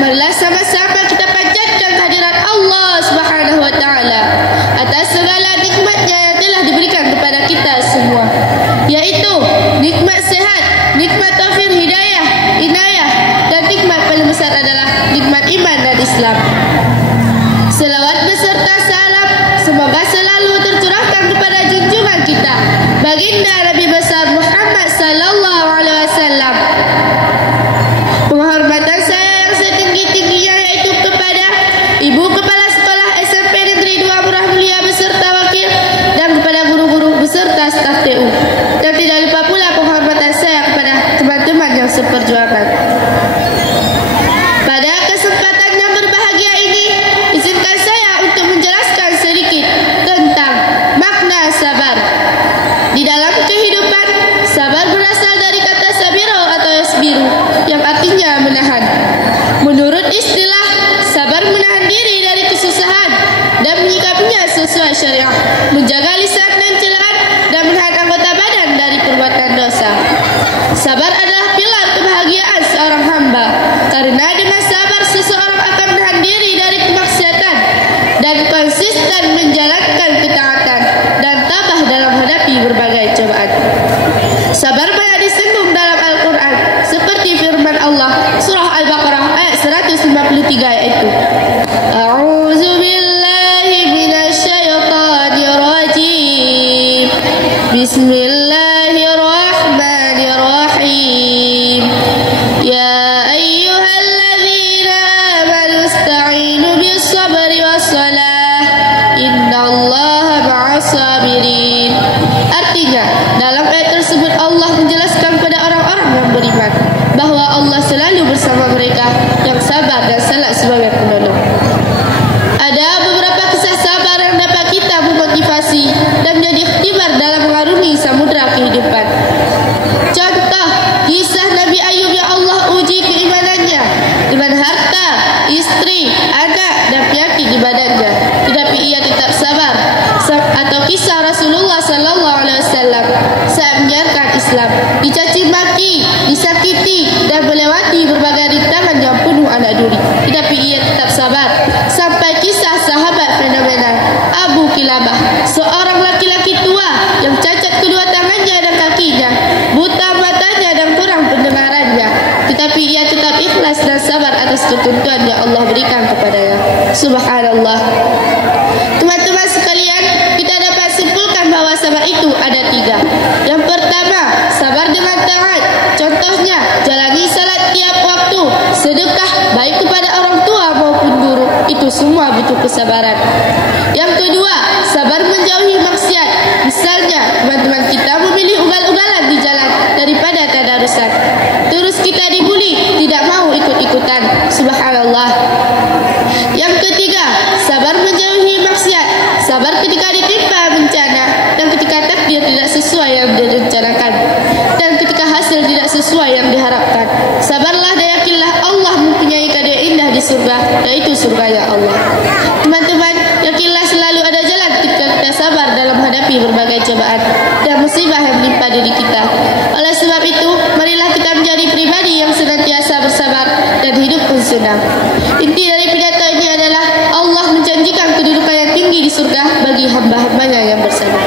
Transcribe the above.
marilah sama-sama kita panjatkan kehadirat Allah Subhanahu wa taala atas segala nikmatnya yang telah diberikan kepada kita semua, yaitu nikmat sehat, nikmat taufik hidayah, inayah, dan nikmat paling besar adalah nikmat iman dan Islam. Selawat beserta salam semoga selalu tercurahkan kepada junjungan kita, baginda Nabi besar Muhammad sallallahu alaihi wasallam. Penghormatan saya yang setinggi-tingginya yaitu kepada Ibu Kepala Sekolah SMP Negeri 2 Murah Mulia beserta wakil, dan kepada guru-guru beserta staf TU. Dan tidak lupa pula penghormatan saya kepada teman-teman yang seperjuangan. Pada kesempatan yang berbahagia ini, izinkan saya untuk menjelaskan sedikit tentang makna sabar. Di dalam kehidupan, sabar berasal dari kata sabiro atau yasbiru, yang artinya menahan. Menurut istilah, sabar menahan diri dari kesusahan dan menyikapinya sesuai syariah, menjaga lisan dan celaan, dan menahan anggota badan dari perbuatan dosa. Sabar adalah pilar kebahagiaan seorang hamba, karena dengan sabar seseorang akan menahan diri dari kemaksiatan dan konsisten menjalankan ketaatan dan tabah dalam menghadapi berbagai cobaan. Sabar banyak disinggung dalam Al-Quran, seperti firman Allah surah Al-Baqarah ayat 153 yaitu A'udzu billahi minasyaitonir rajim. Bismillahirrahmanirrahim. Ya ayyuhalladzina amanu ista'inu bis-sabri was-salah. Innallaha ma'as sabirin. Artinya, dalam ayat tersebut Allah menjelaskan kepada orang-orang yang beriman bahwa Allah selalu bersama mereka yang sabar dan salat sebagai penolong. Ada beberapa kisah sabar yang dapat kita memotivasi dan menjadi ikhtibar dalam mengarungi samudra kehidupan. Contoh, kisah Nabi Ayub yang Allah uji keimanannya dengan harta, istri, anak, dan penyakit di badannya, tetapi ia tetap sabar. Atau kisah Rasulullah sallallahu alaihi wasallam saat menyiarkan Islam, dicaci maki, disakiti, dan melewati berbagai rintangan yang penuh anak duri, tetapi ia tetap sabar. Sampai kisah sahabat fenomenal Abu Kilabah, seorang laki-laki tua yang cacat kedua tangannya dan kakinya, buta matanya dan kurang pendengarannya, tetapi ia tetap ikhlas dan sabar atas ketentuan yang Allah berikan kepadanya. Subhanallah. Teman-teman sekalian, kita dapat simpulkan bahwa sabar itu ada 3. Yang pertama, sabar dengan taat. Contohnya, jalani salat tiap waktu, sedekah baik kepada orang tua maupun guru. Itu semua butuh kesabaran. Yang kedua, sabar menjauhi maksiat. Misalnya, teman-teman kita memilih ugal-ugalan di jalan daripada tadarusan. Terus kita dibuli, tidak mau ikut-ikutan. Subhanallah. Yang ketiga, sabar menjauhi maksiat. Sabar ketika ditimpa bencana dan ketika takdir tidak sesuai yang direncanakan dan ketika hasil tidak sesuai yang diharapkan. Sabarlah dan yakinlah Allah mempunyai hadiah indah di surga, yaitu surganya Allah. Teman-teman, yakinlah selalu ada jalan ketika kita sabar dalam menghadapi berbagai cobaan dan musibah yang menimpa diri kita. Oleh sebab itu, marilah kita menjadi pribadi yang senantiasa bersabar dan hidup pun senang. Inti dari pidato ini adalah Allah menjanjikan kedudukan yang tinggi di surga bagi hamba-hambanya yang bersabar.